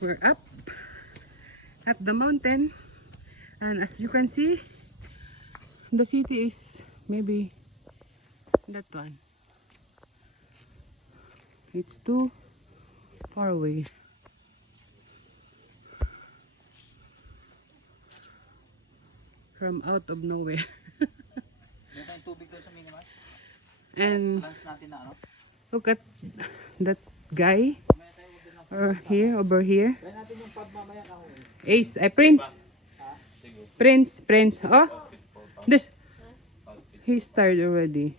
We're up at the mountain, and as you can see, the city is maybe that one. It's too far away. From out of nowhere. And look at that guy over here. Ace, Prince. Oh, this. He's tired already.